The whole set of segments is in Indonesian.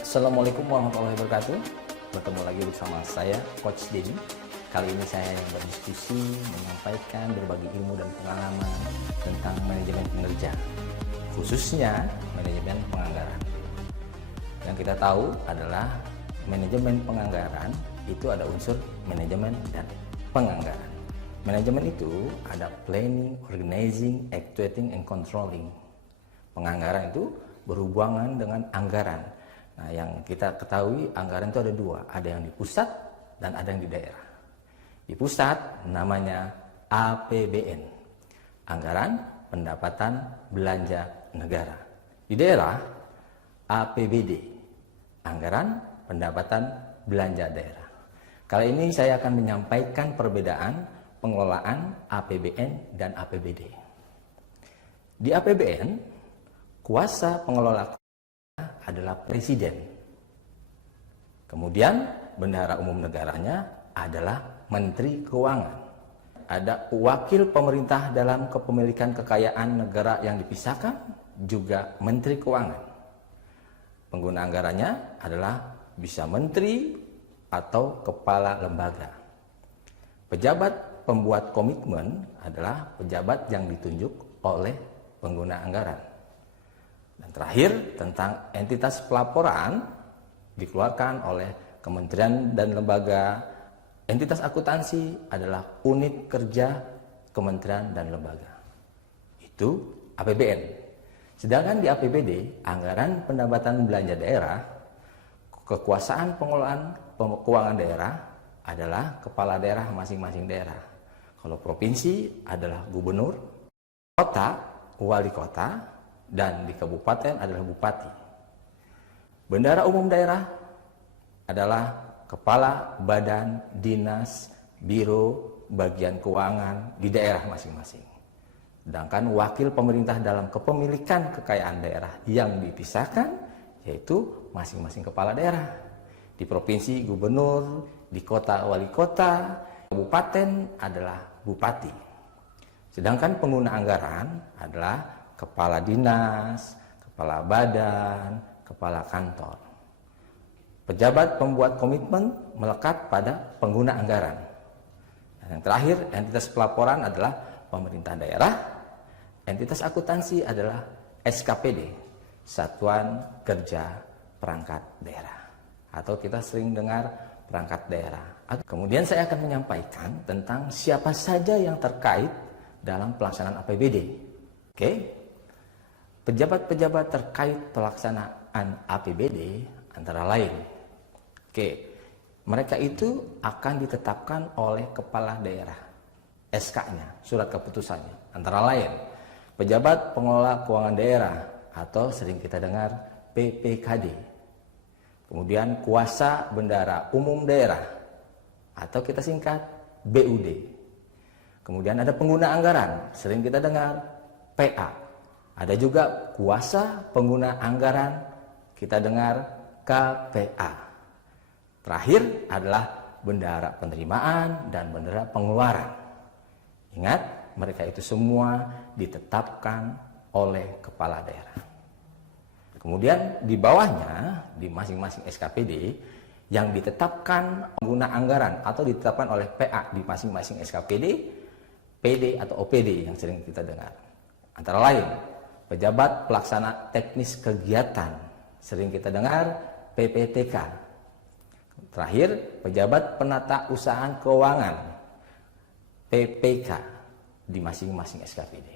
Assalamualaikum warahmatullahi wabarakatuh. Bertemu lagi bersama saya, Coach Denny. Kali ini saya yang berdiskusi, menyampaikan berbagi ilmu dan pengalaman tentang manajemen kinerja, khususnya manajemen penganggaran. Yang kita tahu adalah manajemen penganggaran itu ada unsur manajemen dan penganggaran. Manajemen itu ada planning, organizing, actuating, and controlling. Penganggaran itu berhubungan dengan anggaran. Nah, yang kita ketahui anggaran itu ada dua, ada yang di pusat dan ada yang di daerah. Di pusat namanya APBN, Anggaran Pendapatan Belanja Negara. Di daerah APBD, Anggaran Pendapatan Belanja Daerah. Kali ini saya akan menyampaikan perbedaan pengelolaan APBN dan APBD. Di APBN, kuasa pengelola adalah presiden. Kemudian bendahara umum negaranya adalah menteri keuangan. Ada wakil pemerintah dalam kepemilikan kekayaan negara yang dipisahkan, juga menteri keuangan. Pengguna anggarannya adalah bisa menteri atau kepala lembaga. Pejabat pembuat komitmen adalah pejabat yang ditunjuk oleh pengguna anggaran. Dan terakhir, tentang entitas pelaporan dikeluarkan oleh kementerian dan lembaga. Entitas akuntansi adalah unit kerja kementerian dan lembaga. Itu APBN. Sedangkan di APBD, Anggaran Pendapatan Belanja Daerah, kekuasaan pengelolaan keuangan daerah adalah kepala daerah masing-masing daerah. Kalau provinsi adalah gubernur, kota, wali kota, dan di kabupaten adalah bupati. Bendahara umum daerah adalah kepala badan, dinas, biro, bagian keuangan di daerah masing-masing. Sedangkan wakil pemerintah dalam kepemilikan kekayaan daerah yang dipisahkan yaitu masing-masing kepala daerah. Di provinsi gubernur, di kota wali kota, kabupaten adalah bupati. Sedangkan pengguna anggaran adalah kepala dinas, kepala badan, kepala kantor. Pejabat pembuat komitmen melekat pada pengguna anggaran. Dan yang terakhir, entitas pelaporan adalah pemerintah daerah. Entitas akuntansi adalah SKPD, Satuan Kerja Perangkat Daerah. Atau kita sering dengar perangkat daerah. Kemudian saya akan menyampaikan tentang siapa saja yang terkait dalam pelaksanaan APBD. Oke? Pejabat-pejabat terkait pelaksanaan APBD antara lain. Mereka itu akan ditetapkan oleh kepala daerah. SK-nya, surat keputusannya. Antara lain, pejabat pengelola keuangan daerah atau sering kita dengar PPKD. Kemudian kuasa bendahara umum daerah atau kita singkat BUD. Kemudian ada pengguna anggaran, sering kita dengar PA. Ada juga kuasa pengguna anggaran, kita dengar KPA. Terakhir adalah bendahara penerimaan dan bendahara pengeluaran. Ingat, mereka itu semua ditetapkan oleh kepala daerah. Kemudian di bawahnya, di masing-masing SKPD, yang ditetapkan pengguna anggaran atau ditetapkan oleh PA di masing-masing SKPD, PD atau OPD yang sering kita dengar. Antara lain, pejabat pelaksana teknis kegiatan, sering kita dengar PPTK. Terakhir, pejabat penata usahaan keuangan, PPK, di masing-masing SKPD.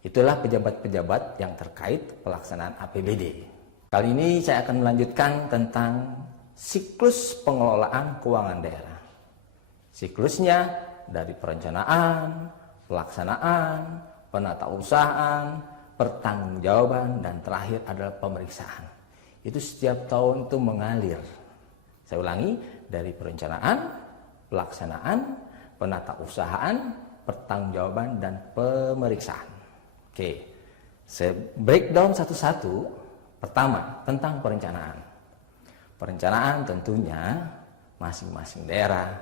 Itulah pejabat-pejabat yang terkait pelaksanaan APBD. Kali ini saya akan melanjutkan tentang siklus pengelolaan keuangan daerah. Siklusnya dari perencanaan, pelaksanaan, penatausahaan, pertanggungjawaban, dan terakhir adalah pemeriksaan. Itu setiap tahun itu mengalir. Saya ulangi, dari perencanaan, pelaksanaan, penatausahaan, pertanggungjawaban dan pemeriksaan. Oke, saya breakdown satu-satu. Pertama, tentang perencanaan. Perencanaan tentunya masing-masing daerah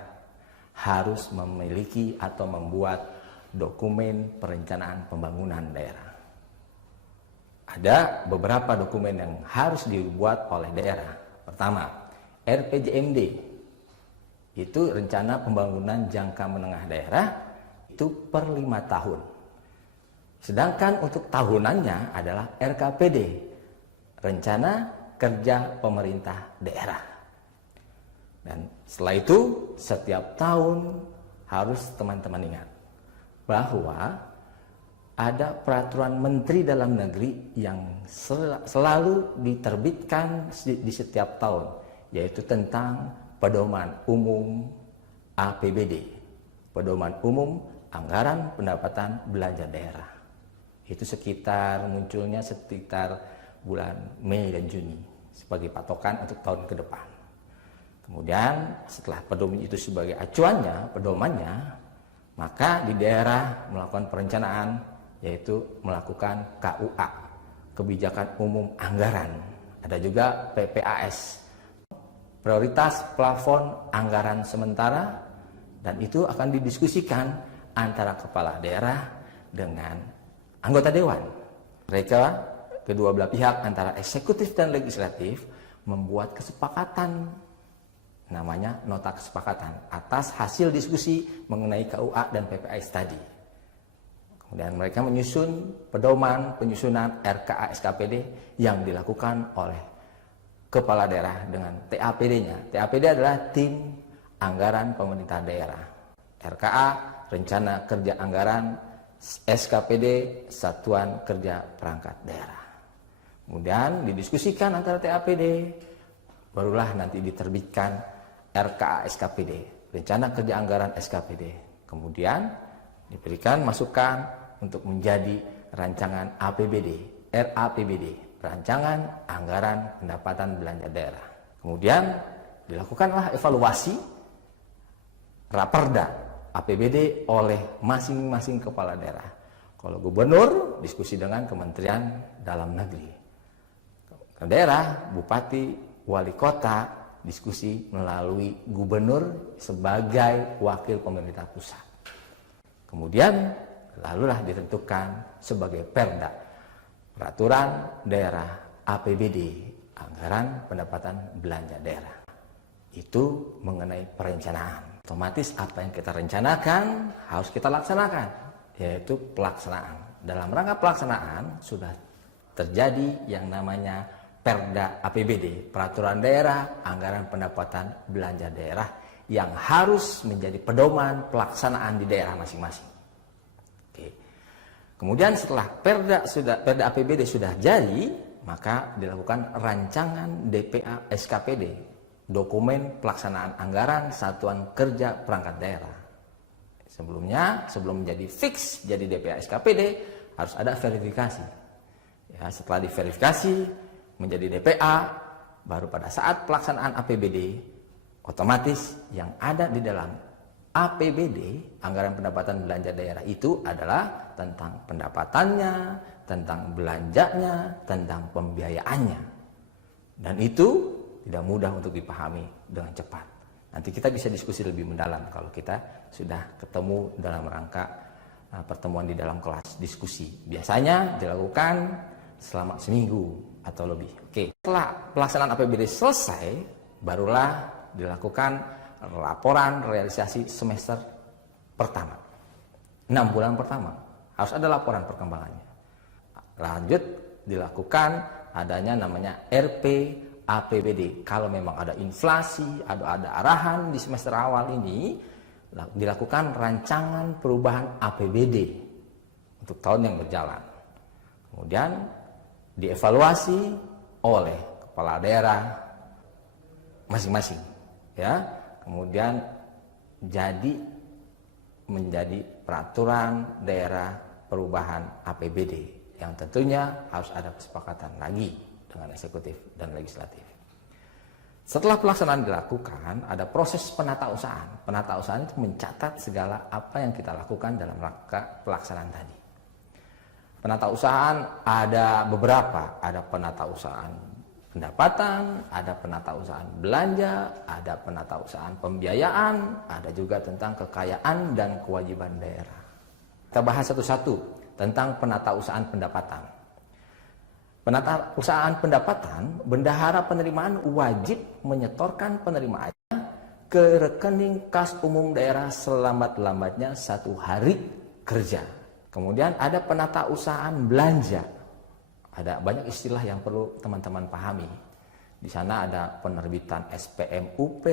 harus memiliki atau membuat dokumen perencanaan pembangunan daerah. Ada beberapa dokumen yang harus dibuat oleh daerah. Pertama, RPJMD. Itu rencana pembangunan jangka menengah daerah, itu per 5 tahun. Sedangkan untuk tahunannya adalah RKPD, rencana kerja pemerintah daerah. Dan setelah itu setiap tahun harus teman-teman ingat bahwa ada peraturan Menteri Dalam Negeri yang selalu diterbitkan di setiap tahun, yaitu tentang Pedoman Umum APBD, Pedoman Umum Anggaran Pendapatan Belanja Daerah. Itu munculnya sekitar bulan Mei dan Juni sebagai patokan untuk tahun ke depan. Kemudian setelah pedoman itu sebagai acuannya, pedomannya, maka di daerah melakukan perencanaan, yaitu melakukan KUA, Kebijakan Umum Anggaran. Ada juga PPAS, Prioritas Plafon Anggaran Sementara, dan itu akan didiskusikan antara kepala daerah dengan anggota dewan. Mereka, kedua belah pihak antara eksekutif dan legislatif, membuat kesepakatan, namanya nota kesepakatan, atas hasil diskusi mengenai KUA dan PPAS tadi. Kemudian mereka menyusun pedoman penyusunan RKA SKPD yang dilakukan oleh kepala daerah dengan TAPD-nya. TAPD adalah Tim Anggaran Pemerintah Daerah. RKA, Rencana Kerja Anggaran, SKPD, Satuan Kerja Perangkat Daerah. Kemudian didiskusikan antara TAPD, barulah nanti diterbitkan RKA SKPD, Rencana Kerja Anggaran SKPD. Kemudian diberikan masukan untuk menjadi rancangan APBD, RAPBD, Rancangan Anggaran Pendapatan Belanja Daerah. Kemudian dilakukanlah evaluasi Raperda APBD oleh masing-masing kepala daerah. Kalau gubernur, diskusi dengan Kementerian Dalam Negeri. Daerah, bupati, wali kota, diskusi melalui gubernur sebagai wakil pemerintah pusat. Kemudian lalulah ditentukan sebagai Perda, Peraturan Daerah APBD, Anggaran Pendapatan Belanja Daerah. Itu mengenai perencanaan. Otomatis apa yang kita rencanakan harus kita laksanakan, yaitu pelaksanaan. Dalam rangka pelaksanaan sudah terjadi yang namanya Perda APBD, Peraturan Daerah Anggaran Pendapatan Belanja Daerah, yang harus menjadi pedoman pelaksanaan di daerah masing-masing. Oke. Kemudian setelah Perda APBD sudah jadi, maka dilakukan rancangan DPA SKPD, Dokumen Pelaksanaan Anggaran Satuan Kerja Perangkat Daerah. Sebelum menjadi fix jadi DPA SKPD, harus ada verifikasi. Ya, setelah diverifikasi menjadi DPA, baru pada saat pelaksanaan APBD, otomatis yang ada di dalam APBD, Anggaran Pendapatan Belanja Daerah, itu adalah tentang pendapatannya, tentang belanjanya, tentang pembiayaannya. Dan itu tidak mudah untuk dipahami dengan cepat. Nanti kita bisa diskusi lebih mendalam kalau kita sudah ketemu dalam rangka pertemuan di dalam kelas diskusi. Biasanya dilakukan selama seminggu atau lebih. Oke. Setelah pelaksanaan APBD selesai, barulah dilakukan laporan realisasi semester pertama. 6 bulan pertama harus ada laporan perkembangannya. Lanjut dilakukan adanya namanya RP APBD. Kalau memang ada inflasi, ada arahan di semester awal ini, dilakukan rancangan perubahan APBD untuk tahun yang berjalan. Kemudian dievaluasi oleh kepala daerah masing-masing, ya. Kemudian menjadi peraturan daerah perubahan APBD yang tentunya harus ada kesepakatan lagi dengan eksekutif dan legislatif. Setelah pelaksanaan dilakukan, ada proses penatausahaan. Penatausahaan itu mencatat segala apa yang kita lakukan dalam rangka pelaksanaan tadi. Penatausahaan ada beberapa, ada penatausahaan pendapatan, ada penatausahaan belanja, ada penatausahaan pembiayaan, ada juga tentang kekayaan dan kewajiban daerah. Kita bahas satu-satu tentang penatausahaan pendapatan. Penatausahaan pendapatan, bendahara penerimaan wajib menyetorkan penerimaannya ke rekening kas umum daerah selambat-lambatnya 1 hari kerja. Kemudian ada penatausahaan belanja. Ada banyak istilah yang perlu teman-teman pahami. Di sana ada penerbitan SPMUP,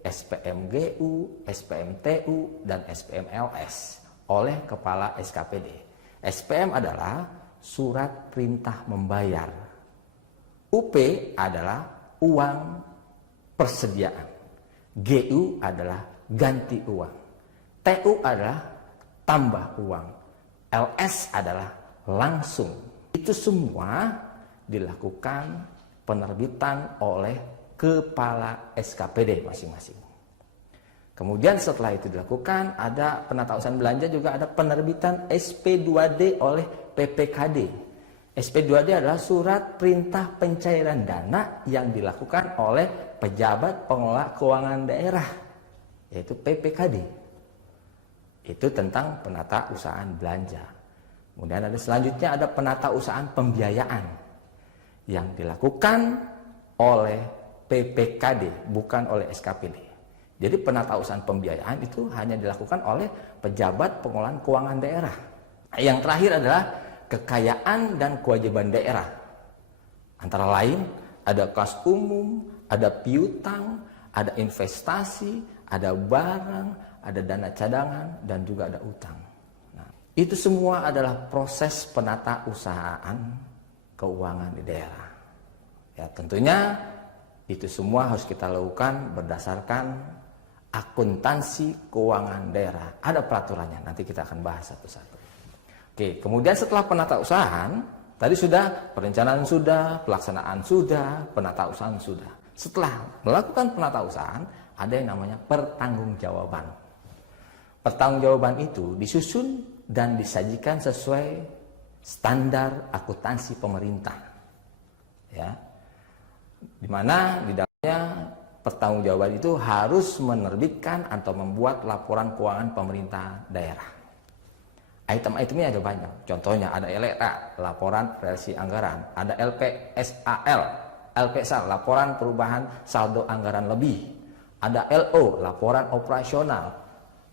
SPMGU, SPMTU, dan SPMLS oleh Kepala SKPD. SPM adalah surat perintah membayar. UP adalah uang persediaan. GU adalah ganti uang. TU adalah tambah uang. LS adalah langsung. Itu semua dilakukan penerbitan oleh Kepala SKPD masing-masing. Kemudian setelah itu dilakukan, ada penatausahaan belanja, juga ada penerbitan SP2D oleh PPKD. SP2D adalah surat perintah pencairan dana yang dilakukan oleh pejabat pengelola keuangan daerah, yaitu PPKD. Itu tentang penatausahaan belanja. Kemudian ada selanjutnya ada penatausahaan pembiayaan yang dilakukan oleh PPKD, bukan oleh SKPD. Jadi penatausahaan pembiayaan itu hanya dilakukan oleh pejabat pengelolaan keuangan daerah. Yang terakhir adalah kekayaan dan kewajiban daerah. Antara lain ada kas umum, ada piutang, ada investasi, ada barang, ada dana cadangan, dan juga ada utang. Nah, itu semua adalah proses penatausahaan keuangan di daerah. Ya, tentunya itu semua harus kita lakukan berdasarkan akuntansi keuangan daerah. Ada peraturannya, nanti kita akan bahas satu-satu. Oke, kemudian setelah penatausahaan, tadi sudah perencanaan sudah, pelaksanaan sudah, penatausahaan sudah. Setelah melakukan penatausahaan, ada yang namanya pertanggungjawaban. Pertanggungjawaban itu disusun dan disajikan sesuai standar akuntansi pemerintah. Ya. Di mana di dalamnya pertanggungjawaban itu harus menerbitkan atau membuat laporan keuangan pemerintah daerah. Item-itemnya ada banyak. Contohnya ada LRA, laporan realisasi anggaran. Ada LPSAL, LPSAL, laporan perubahan saldo anggaran lebih. Ada LO, laporan operasional.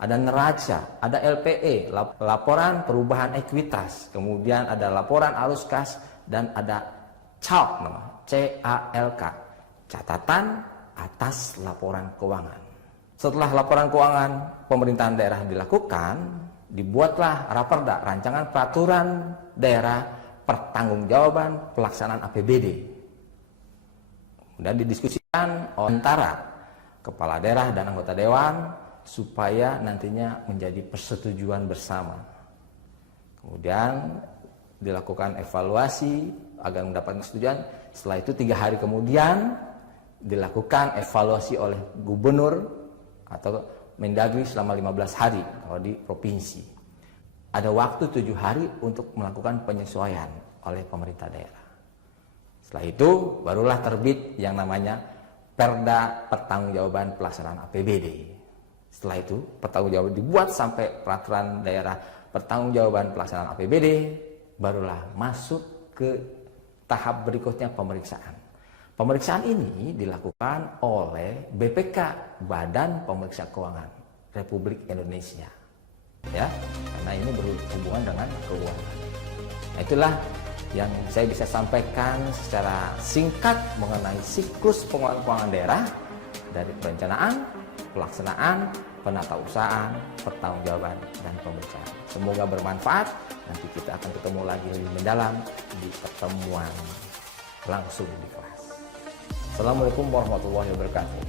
Ada neraca, ada LPE, laporan perubahan ekuitas. Kemudian ada laporan arus kas, dan ada CALK, CALK, catatan atas laporan keuangan. Setelah laporan keuangan pemerintahan daerah dilakukan, dibuatlah Raperda, rancangan peraturan daerah pertanggungjawaban pelaksanaan APBD. Dan didiskusikan antara kepala daerah dan anggota dewan supaya nantinya menjadi persetujuan bersama. Kemudian dilakukan evaluasi agar mendapatkan persetujuan. Setelah itu 3 hari kemudian dilakukan evaluasi oleh gubernur atau Mendagri selama 15 hari kalau di provinsi. Ada waktu 7 hari untuk melakukan penyesuaian oleh pemerintah daerah. Setelah itu barulah terbit yang namanya Perda Pertanggungjawaban Pelaksanaan APBD. Setelah itu pertanggungjawaban dibuat sampai peraturan daerah pertanggungjawaban pelaksanaan APBD, barulah masuk ke tahap berikutnya pemeriksaan. Pemeriksaan ini dilakukan oleh BPK, Badan Pemeriksa Keuangan Republik Indonesia. Ya, karena ini berhubungan dengan keuangan. Nah, itulah yang saya bisa sampaikan secara singkat mengenai siklus pengelolaan keuangan daerah dari perencanaan, pelaksanaan, penatausahaan, pertanggungjawaban, dan pemeriksaan. Semoga bermanfaat. Nanti kita akan ketemu lagi lebih mendalam di pertemuan langsung di kelas. Assalamualaikum warahmatullahi wabarakatuh.